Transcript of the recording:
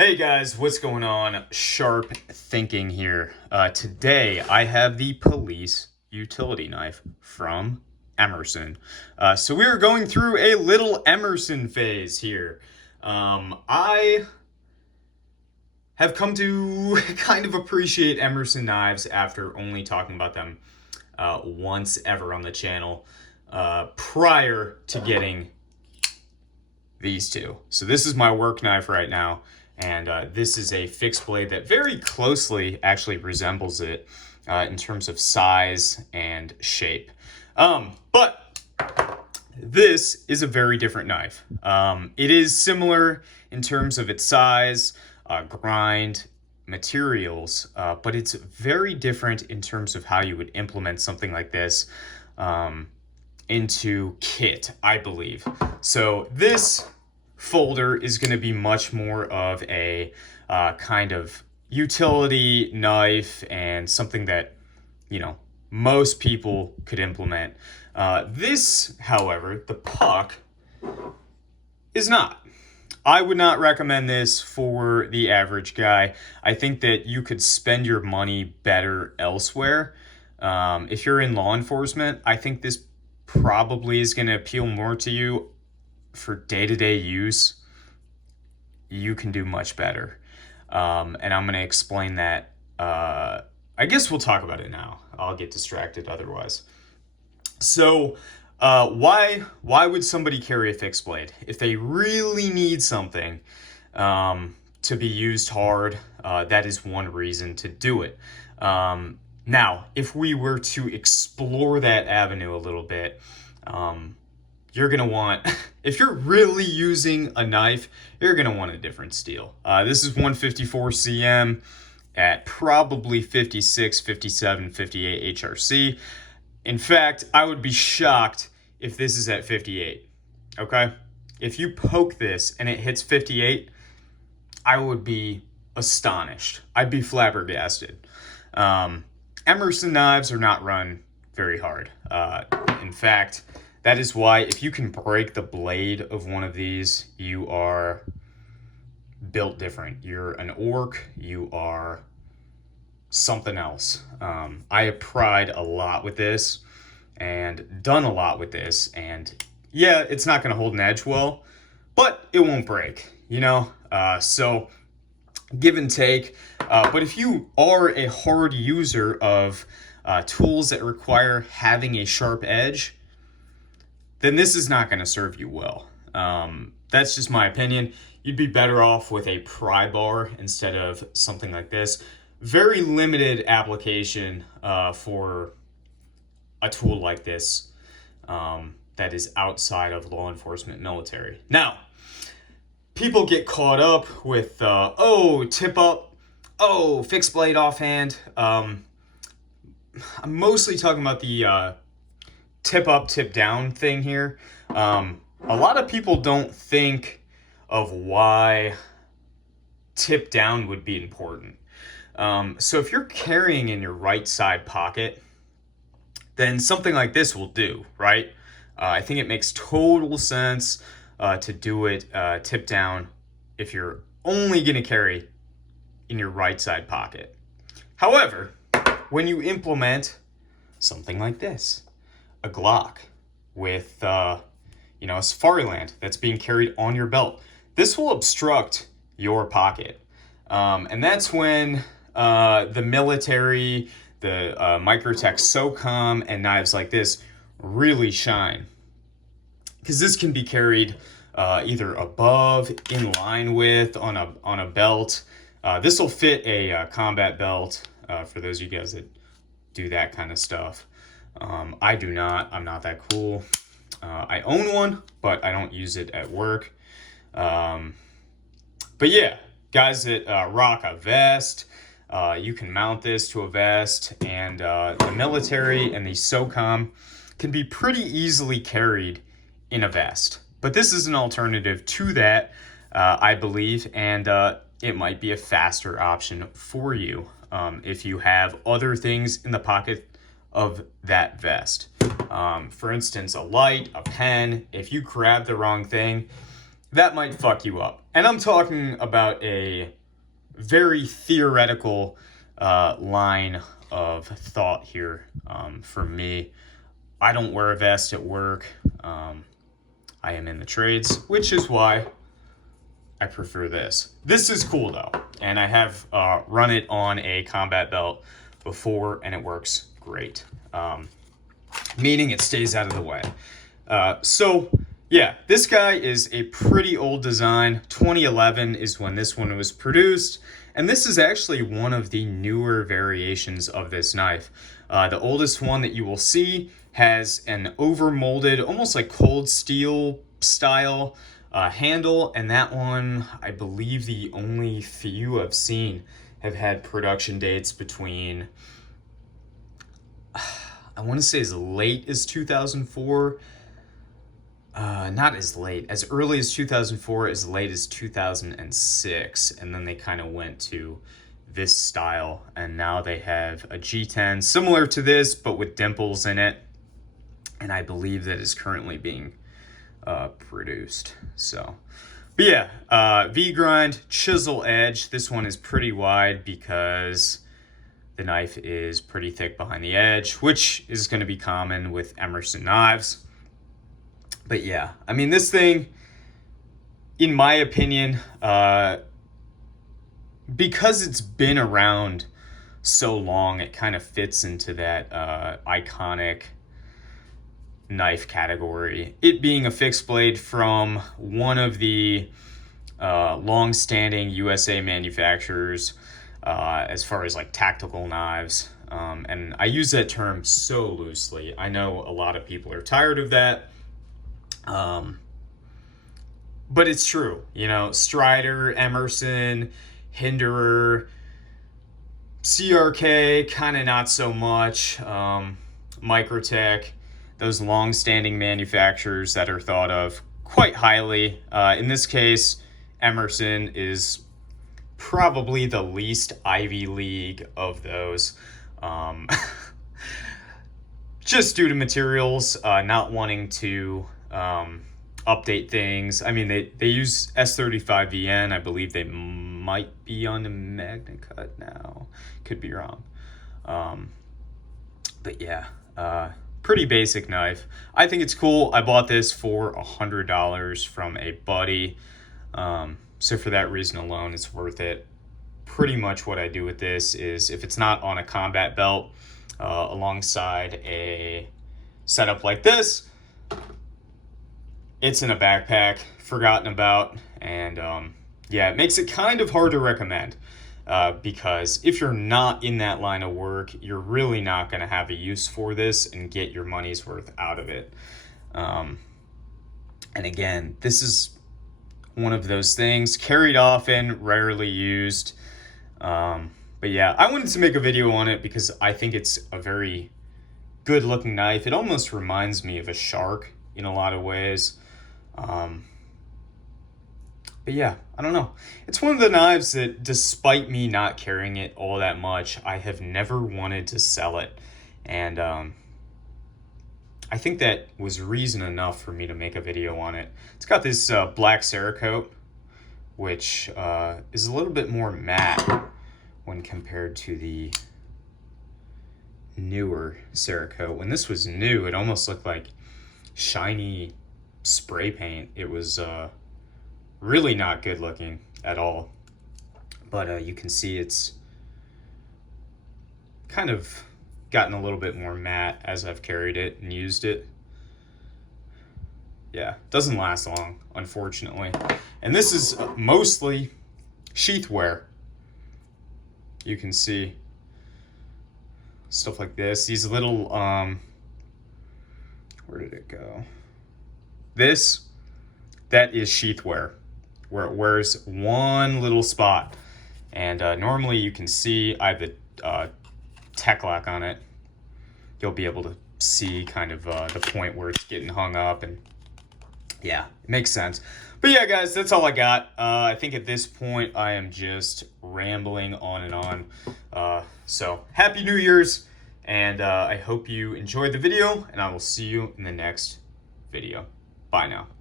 Hey guys, what's going on? Sharp thinking here. Today I have the police utility knife from Emerson. So we are going through a little Emerson phase here. I have come to kind of appreciate Emerson knives after only talking about them once ever on the channel prior to getting these two. So this is my work knife right now. And this is a fixed blade that very closely actually resembles it in terms of size and shape. But this is a very different knife. It is similar in terms of its size, grind, materials, but it's very different in terms of how you would implement something like this into kit, I believe. So this folder is going to be much more of a kind of utility knife and something that, most people could implement. This, however, the PUK, is not. I would not recommend this for the average guy. I think that you could spend your money better elsewhere. If you're in law enforcement, I think this probably is going to appeal more to you. For day-to-day use, you can do much better. And I'm going to explain that. I guess we'll talk about it now. I'll get distracted otherwise. So why would somebody carry a fixed blade? If they really need something to be used hard, that is one reason to do it. Now, if we were to explore that avenue a little bit, you're going to want, if you're really using a knife, you're going to want a different steel. This is 154 cm at probably 56, 57, 58 HRC. In fact, I would be shocked if this is at 58, okay? If you poke this and it hits 58, I would be astonished. I'd be flabbergasted. Emerson knives are not run very hard. In fact, that is why if you can break the blade of one of these, you are built different. You're an orc. You are something else. I have pried a lot with this and done a lot with this. And yeah, it's not going to hold an edge well, but it won't break, So give and take. But if you are a hard user of tools that require having a sharp edge, then this is not going to serve you well. That's just my opinion. You'd be better off with a pry bar instead of something like this. Very limited application for a tool like this that is outside of law enforcement military. Now, people get caught up with, tip up, fixed blade offhand. I'm mostly talking about the tip up, tip down thing here. A lot of people don't think of why tip down would be important. So if you're carrying in your right side pocket, then something like this will do, right? I think it makes total sense to do it tip down if you're only going to carry in your right side pocket. However, when you implement something like this, a Glock with, a Safariland that's being carried on your belt, this will obstruct your pocket. And that's when the military, the Microtech SOCOM, and knives like this really shine. Because this can be carried either above, in line with, on a belt. This will fit a combat belt for those of you guys that do that kind of stuff. I do not. I'm not that cool. I own one, but I don't use it at work. But yeah, guys that rock a vest, you can mount this to a vest, and the military and the SOCOM can be pretty easily carried in a vest. But this is an alternative to that, I believe, and it might be a faster option for you if you have other things in the pocket of that vest. For instance, a light, a pen. If you grab the wrong thing, that might fuck you up. And I'm talking about a very theoretical line of thought here for me. I don't wear a vest at work. I am in the trades, which is why I prefer this. This is cool though, and I have run it on a combat belt before, and it works great. Meaning it stays out of the way. So yeah, this guy is a pretty old design. 2011 is when this one was produced, and this is actually one of the newer variations of this knife. The oldest one that you will see has an overmolded, almost like cold steel style handle, and that one, I believe the only few I've seen have had production dates between, I want to say as late as 2004, not as late, as early as 2004, as late as 2006, and then they kind of went to this style, and now they have a G10 similar to this but with dimples in it, and I believe that is currently being produced. So, but yeah, V-grind, chisel edge. This one is pretty wide because the knife is pretty thick behind the edge, which is going to be common with Emerson knives. But yeah, I mean, this thing, in my opinion, because it's been around so long, it kind of fits into that iconic knife category. It being a fixed blade from one of the long-standing USA manufacturers as far as like tactical knives. And I use that term so loosely. I know a lot of people are tired of that. But it's true, you know, Strider, Emerson, Hinderer, CRK, kind of not so much, Microtech, those long-standing manufacturers that are thought of quite highly. In this case, Emerson is probably the least Ivy League of those. Just due to materials, not wanting to update things. I mean, they use S35VN. I believe they might be on the MagnaCut now. Could be wrong. But yeah, pretty basic knife. I think it's cool. I bought this for $100 from a buddy. So for that reason alone, it's worth it. Pretty much what I do with this is, if it's not on a combat belt alongside a setup like this, it's in a backpack, forgotten about, and yeah, it makes it kind of hard to recommend because if you're not in that line of work, you're really not going to have a use for this and get your money's worth out of it. And again, this is one of those things, carried often, rarely used. But yeah, I wanted to make a video on it because I think it's a very good looking knife. It almost reminds me of a shark in a lot of ways. But yeah, I don't know. It's one of the knives that, despite me not carrying it all that much, I have never wanted to sell it. And I think that was reason enough for me to make a video on it. It's got this black Cerakote, which is a little bit more matte when compared to the newer Cerakote. When this was new, it almost looked like shiny spray paint. It was really not good looking at all. But you can see it's kind of gotten a little bit more matte as I've carried it and used it. Yeah, doesn't last long, unfortunately. And this is mostly sheath wear. You can see stuff like this. These little, where did it go? That is sheath wear, where it wears one little spot. And normally you can see, I have the tech lock on it. You'll be able to see kind of the point where it's getting hung up, and yeah, it makes sense. But yeah, guys, that's all I got. I think at this point I am just rambling on and on. So happy New Year's, and I hope you enjoyed the video, and I will see you in the next video. Bye now.